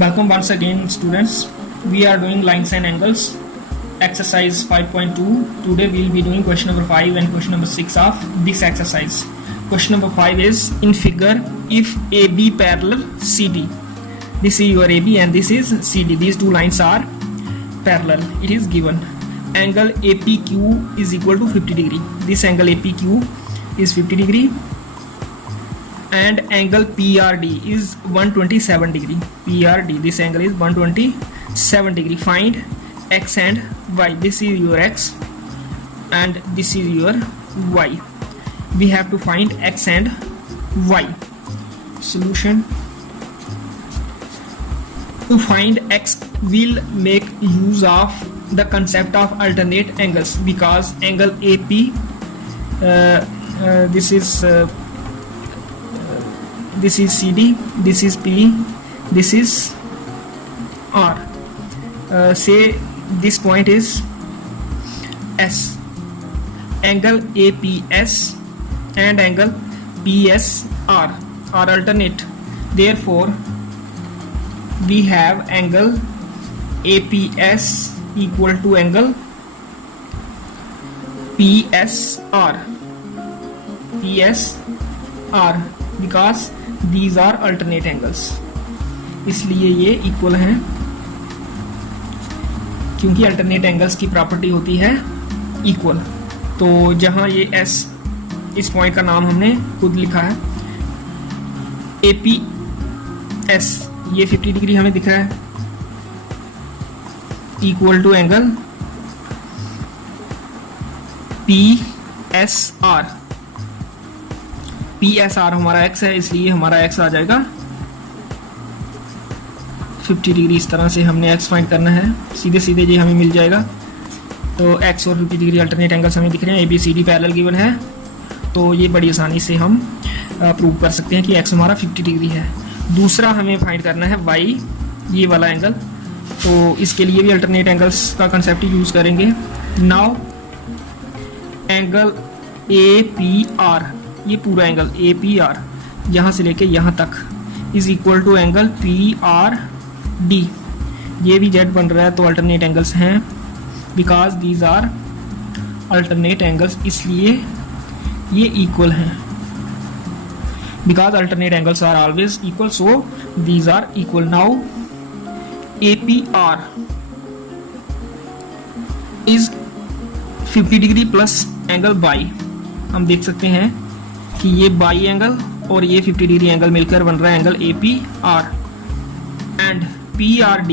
Welcome once again, students. We are doing lines and angles, exercise 5.2. Today we will be doing question number 5 and question number 6 of this exercise. Question number 5 is, in figure, if AB parallel CD. This is your AB and this is CD. These two lines are parallel. It is given. Angle APQ is equal to 50 degree. This angle APQ is 50 degree. And angle PRD is 127 degree. PRD, this angle is 127 degree. Find X and Y. This is your X and this is your Y. We have to find X and Y. Solution. To find X, we'll make use of the concept of alternate angles, because angle AP, this is CD, this is P, this is R. Say this point is S. Angle APS and angle PSR are alternate. Therefore, we have angle APS equal to angle PSR, because these are alternate angles. इसलिए ये इक्वल हैं, क्योंकि alternate angles की property होती है equal. तो जहां ये S, इस पॉइंट का नाम हमने खुद लिखा है APS, ये 50 डिग्री हमें दिख रहा है, equal to angle PSR. PSR हमारा X है, इसलिए हमारा X आ जाएगा 50 डिग्री. इस तरह से हमने X फाइंड करना है, सीधे सीधे ये हमें मिल जाएगा. तो X और 50 डिग्री अल्टरनेट एंगल्स हमें दिख रहे हैं. ABCD पैरेलल गिवन है, तो ये बड़ी आसानी से हम प्रूव कर सकते हैं कि X हमारा 50 डिग्री है. दूसरा हमें फाइंड करना है Y, ये वाला एंगल. तो इसके लिए भी अल्टरनेट एंगल्स का कंसेप्ट यूज करेंगे. नाउ एंगल APR, ये पूरा एंगल APR यहाँ से लेके यहाँ तक is equal to angle PRD. ये भी जेड बन रहा है, तो अल्टरनेट एंगल्स हैं, because these are alternate angles, इसलिए ये इक्वल हैं. Because alternate angles are always equal, so these are equal. Now APR is 50 degree plus angle Y. हम देख सकते हैं कि ये Y एंगल और ये 50 डिग्री एंगल मिलकर बन रहा है angle APR. And PRD,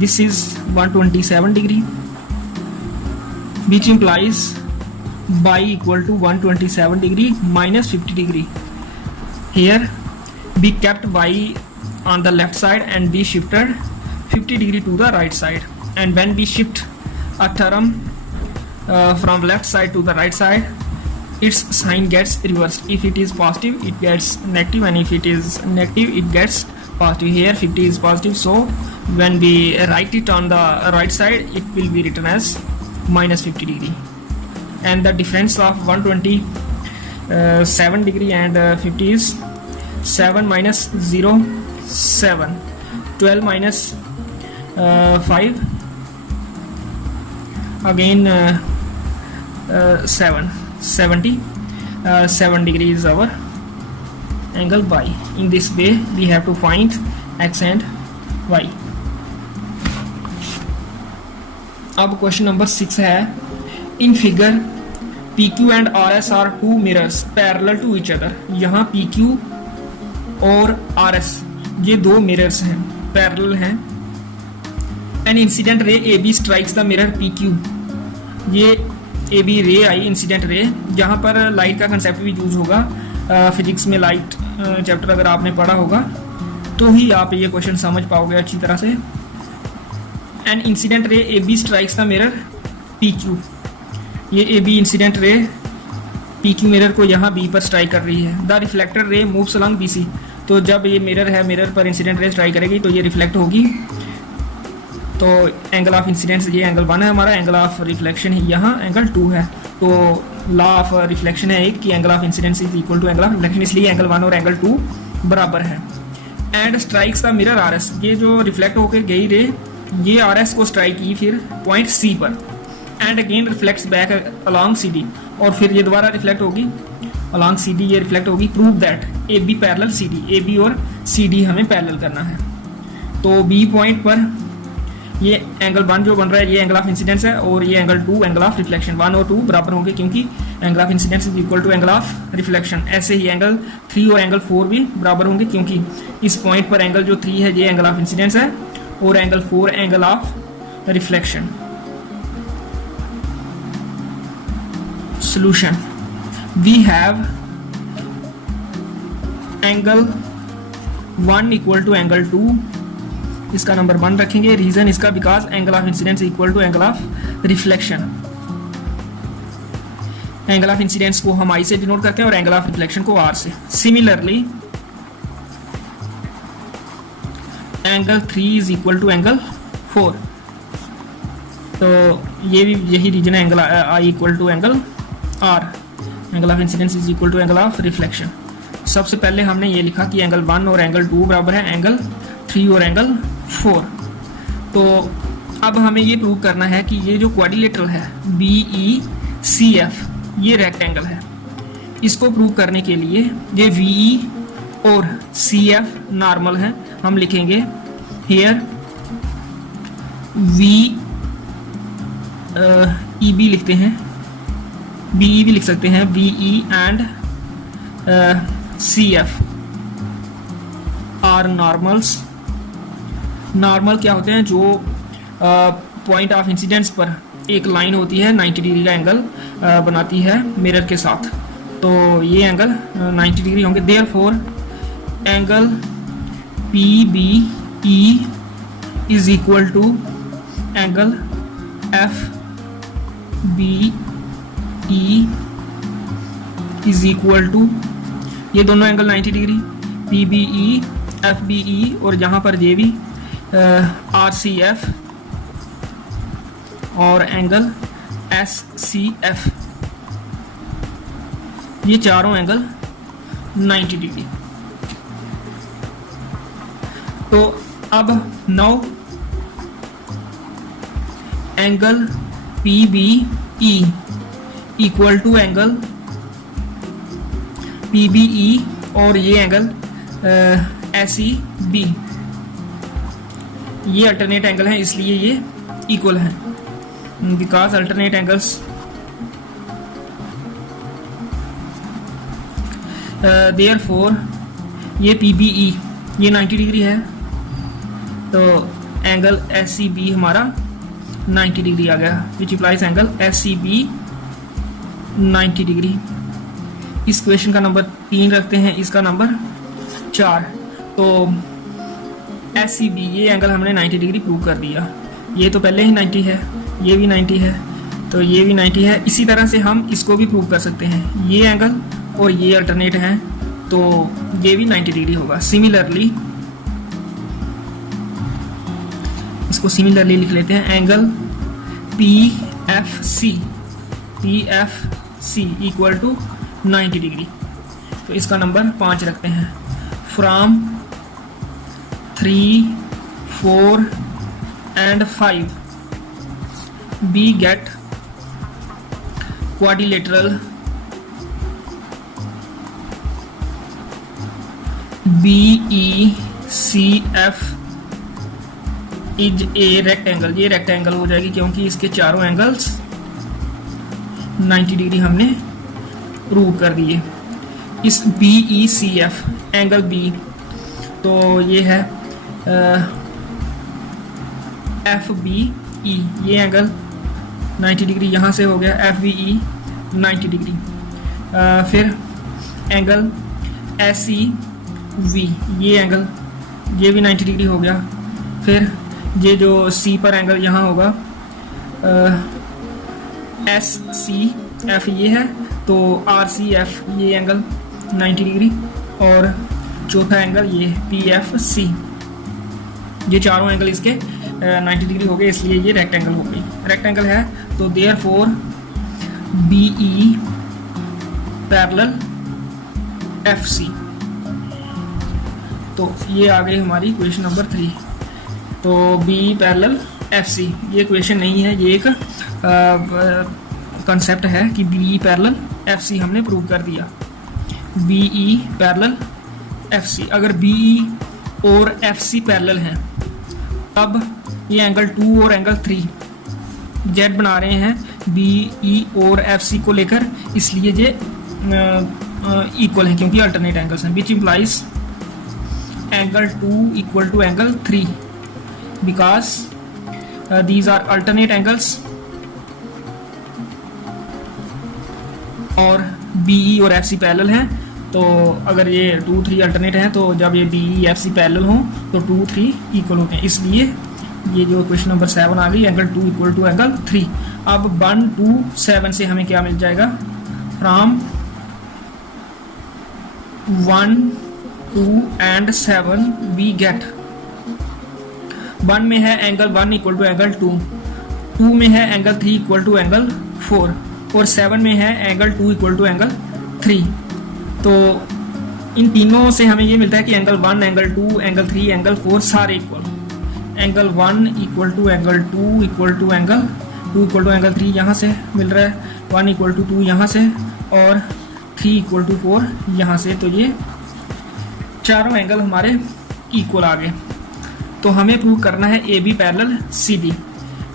this is 127 degree, which implies Y equal to 127 degree minus 50 degree. Here we kept Y on the left side and we shifted 50 degree to the right side. And when we shift a term from left side to the right side, its sign gets reversed. If it is positive, it gets negative, and if it is negative, it gets positive. Here 50 is positive, so when we write it on the right side, it will be written as minus 50 degree. And the difference of 127 degree and 50 is 7 minus 0, 7. 12 minus 5, again 7. 77 degree is our angle Y. In this way we have to find X and Y. अब question number 6 है, in figure PQ and RS are two mirrors parallel to each other. यहाँ PQ और RS ये दो mirrors हैं, parallel हैं. An incident ray AB strikes the mirror PQ. ये AB रे आई, इंसिडेंट रे, जहाँ पर लाइट का कंसेप्ट भी यूज होगा. फिजिक्स में लाइट चैप्टर अगर आपने पढ़ा होगा तो ही आप ये क्वेश्चन समझ पाओगे अच्छी तरह से. An incident ray AB strikes the mirror PQ. ये AB incident ray PQ mirror को यहाँ B पर स्ट्राइक कर रही है. The reflected ray moves along BC. तो जब ये मिरर है, मिरर पर इंसिडेंट रे स्ट्राइक करेगी तो ये रिफ्लेक्ट होगी. तो एंगल ऑफ इंसिडेंस ये एंगल 1 है हमारा, एंगल ऑफ रिफ्लेक्शन यहाँ एंगल 2 है. तो लॉ ऑफ रिफ्लेक्शन है एक कि angle of incidence is equal to angle of reflection, इसलिए एंगल 1 और एंगल 2 बराबर है. And strikes the mirror R S, ये जो रिफ्लेक्ट होकर गई रे ये आर एस को स्ट्राइक की फिर पॉइंट सी पर, and again reflects back along C D, और फिर ये दोबारा रिफ्लेक्ट होगी अलॉन्ग सी डी, ये रिफ्लेक्ट होगी। Prove that A B parallel C D, A B और सी डी हमें पैरेलल करना है। तो बी पॉइंट पर ये एंगल 1 जो बन रहा है ये एंगल ऑफ इंसिडेंस है, और ये एंगल 2 एंगल ऑफ रिफ्लेक्शन। 1 और 2 बराबर होंगे क्योंकि angle of incidence is equal to angle of reflection. ऐसे ही एंगल 3 और एंगल 4 भी बराबर होंगे क्योंकि इस पॉइंट पर एंगल जो 3 है ये एंगल ऑफ इंसिडेंस है और angle 4 angle of reflection. Solution, we have angle 1 equal to angle 2, इसका नंबर 1 रखेंगे। रीजन इसका because angle of incidence equal to angle of reflection. Angle of incidence को हम आई से डिनोट करते हैं और एंगल ऑफ रिफ्लेक्शन को आर से। Similarly angle 3 is equal to angle 4, तो ये भी यही रीजन है, angle I equal to angle R, angle of incidence is equal to angle of reflection. सबसे पहले हमने ये लिखा कि एंगल 1 और एंगल 2 बराबर है एंगल 3 और एंगल 4। तो अब हमें ये प्रूव करना है कि ये जो क्वाड्रिलेटरल है बी ई सी एफ ये रेक्टेंगल है। इसको प्रूव करने के लिए ये वी ई और सी एफ नॉर्मल है, हम लिखेंगे हेयर वी ई बी लिखते हैं, बीई भी लिख सकते हैं, B E and C F are normals. Normal क्या होते हैं? जो पॉइंट ऑफ इंसिडेंस पर एक लाइन होती है 90 डिग्री का एंगल बनाती है मिरर के साथ, तो ये एंगल 90 डिग्री होंगे। Therefore angle P B E is equal to angle F B E is equal to, ये दोनों angle 90 degree, P B E F B E, और यहाँ पर ये भी आर सी एफ और एंगल एस सी एफ, ये चारों एंगल 90 डिग्री। तो अब now angle P B E equal to angle P B E और ये एंगल एस ई बी, ये अल्टरनेट एंगल है इसलिए ये इक्वल है, बिकॉज अल्टरनेट एंगल्स देयरफॉर ये पी बी ई ये 90 डिग्री है, तो एंगल एस सी बी हमारा 90 डिग्री आ गया, which implies angle S C B 90 degree. इस क्वेश्चन का नंबर 3 रखते हैं, इसका नंबर 4। तो एस सी बी ये एंगल हमने 90 डिग्री प्रूव कर दिया, ये तो पहले ही 90 है, ये भी 90 है, तो ये भी 90 है। इसी तरह से हम इसको भी प्रूव कर सकते हैं, ये एंगल और ये अल्टरनेट है, तो ये भी 90 डिग्री होगा। सिमिलरली इसको सिमिलरली लिख लेते हैं, angle P F C equal to 90 degree, तो इसका नंबर 5 रखते हैं। From 3, 4 and 5 we get quadrilateral BECF is a rectangle, ये रेक्टेंगल हो जाएगी क्योंकि इसके चारों एंगल्स 90 डिग्री हमने प्रूव कर दिए। इस BECF एंगल बी, तो ये है FBE, ये एंगल 90 डिग्री यहाँ से हो गया, FBE 90 डिग्री। फिर एंगल SEV, ये एंगल ये भी 90 डिग्री हो गया। फिर ये जो C पर एंगल यहाँ होगा SCF ये है, तो RCF ये एंगल 90 डिग्री, और चौथा एंगल ये PFC, ये चारों एंगल इसके 90 डिग्री हो गए, इसलिए ये रेक्टेंगल हो गई। रेक्टेंगल है तो देयरफॉर BE पैरेलल FC, तो ये आ गई हमारी क्वेश्चन नंबर 3। तो बी पैरेलल एफ सी, ये क्वेश्चन नहीं है, ये एक कंसेप्ट है कि बी पैरेलल एफ सी हमने प्रूव कर दिया। B E parallel F C, अगर बी ई और एफ सी पैरेलल हैं तब ये एंगल 2 और एंगल 3 जेड बना रहे हैं बी ई और एफ सी को लेकर, इसलिए ये इक्वल है क्योंकि अल्टरनेट एंगल्स हैं। Which implies angle 2 equal to angle 3 because these are alternate angles और बी ई और एफ सी पैरेलल हैं। तो अगर ये 2 3 अल्टरनेट हैं तो जब ये B E F C parallel हों तो 2 3 इक्वल होते हैं, इसलिए ये जो क्वेश्चन नंबर 7 आ गई एंगल 2 इक्वल टू एंगल 3। अब 1 2 7 से हमें क्या मिल जाएगा, फ्रॉम 1 2 एंड 7 वी गेट 1 में है एंगल 1 इक्वल टू एंगल 2, 2 में है एंगल 3 इक्वल टू एंगल 4 और 7 में है एंगल 2 इक्वल टू एंगल 3। तो इन तीनों से हमें ये मिलता है कि एंगल 1 एंगल 2 एंगल 3 एंगल 4 सारे equal. Angle 1 equal to angle 2 equal to angle 2 equal to angle 3 यहाँ से मिल रहा है, 1 इक्वल टू 2 यहाँ से और 3 इक्वल टू 4 यहाँ से। तो ये चारों एंगल हमारे इक्वल आ गए। तो हमें प्रूव करना है A B parallel C D.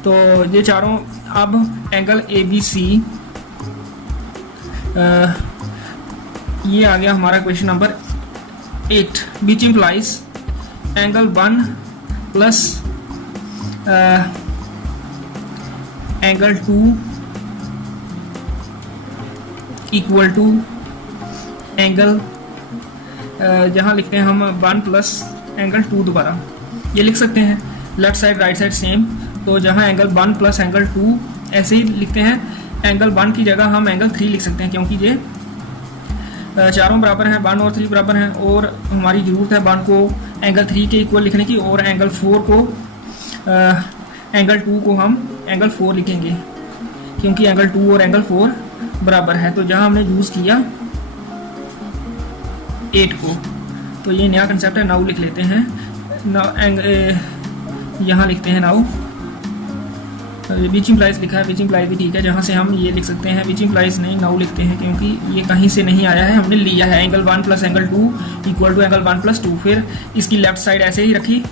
तो ये चारों, अब एंगल ए बी सी, ये आ गया हमारा question number 8। Which implies angle 1 plus angle 2 equal to angle, जहाँ लिखते हैं हम 1 प्लस एंगल 2, दोबारा ये लिख सकते हैं left side right side same. तो जहाँ एंगल 1 प्लस एंगल 2 ऐसे ही लिखते हैं, एंगल 1 की जगह हम एंगल 3 लिख सकते हैं क्योंकि ये चारों बराबर हैं, 1 और 3 बराबर हैं और हमारी ज़रूरत है 1 को एंगल 3 के इक्वल लिखने की और एंगल 4 को एंगल 2 को हम एंगल 4 लिखेंगे क्योंकि एंगल 2 और एंगल 4 बराबर है। तो जहां हमने यूज़ किया 8 को, तो ये नया कंसेप्ट है, नाउ लिख लेते हैं। यहाँ लिखते हैं नाउ, विच इम्प्लाइज लिखा है, विच इम्प्लाइज भी ठीक है, जहाँ से हम ये लिख सकते हैं, विच इम्प्लाइज नहीं नाउ लिखते हैं क्योंकि ये कहीं से नहीं आया है, हमने लिया है। Angle 1 plus angle 2 equal to angle 1 plus 2, फिर इसकी लेफ्ट साइड ऐसे ही रखी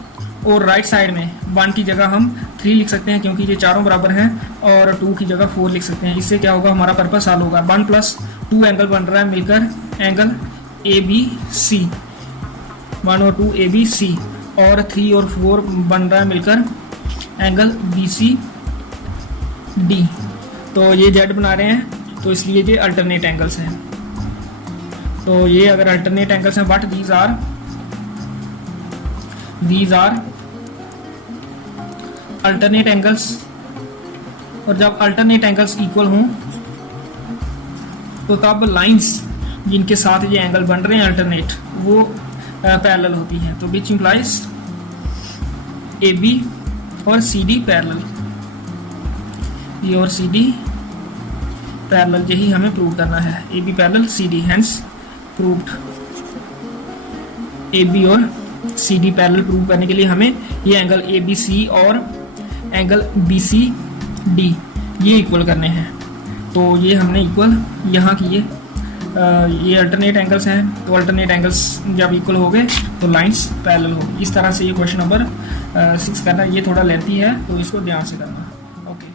और राइट साइड में 1 की जगह हम 3 लिख सकते हैं क्योंकि ये चारों बराबर हैं और 2 की जगह 4 लिख सकते हैं। इससे क्या होगा, हमारा पर्पस सॉल्व होगा। 1 प्लस 2 एंगल बन रहा है मिलकर एंगल ए बी सी, 1 और 2 ए बी सी, और 3 और 4 बन रहा है मिलकर एंगल बी सी डी। तो ये जेड बना रहे हैं तो इसलिए ये अल्टरनेट एंगल्स हैं। तो ये अगर अल्टरनेट एंगल्स हैं, but these are alternate angles, और जब अल्टरनेट एंगल्स इक्वल हों तो तब लाइंस जिनके साथ ये एंगल बन रहे हैं अल्टरनेट वो पैरेलल होती हैं। तो विच इम्प्लाइज ए बी और सी डी पैरेलल, बी और सी डी पैरेलल, यही हमें प्रूव करना है। A B parallel C D, hence proved. A B और सी डी पैरेलल प्रूव करने के लिए हमें ये एंगल ए बी सी और एंगल बी सी डी ये इक्वल करने हैं। तो ये हमने इक्वल यहाँ किए, ये अल्टरनेट एंगल्स हैं, तो अल्टरनेट एंगल्स जब इक्वल हो गए तो लाइंस पैरेलल होगी। इस तरह से ये क्वेश्चन नंबर 6 करना, ये थोड़ा लेंथी है तो इसको ध्यान से करना। ओके।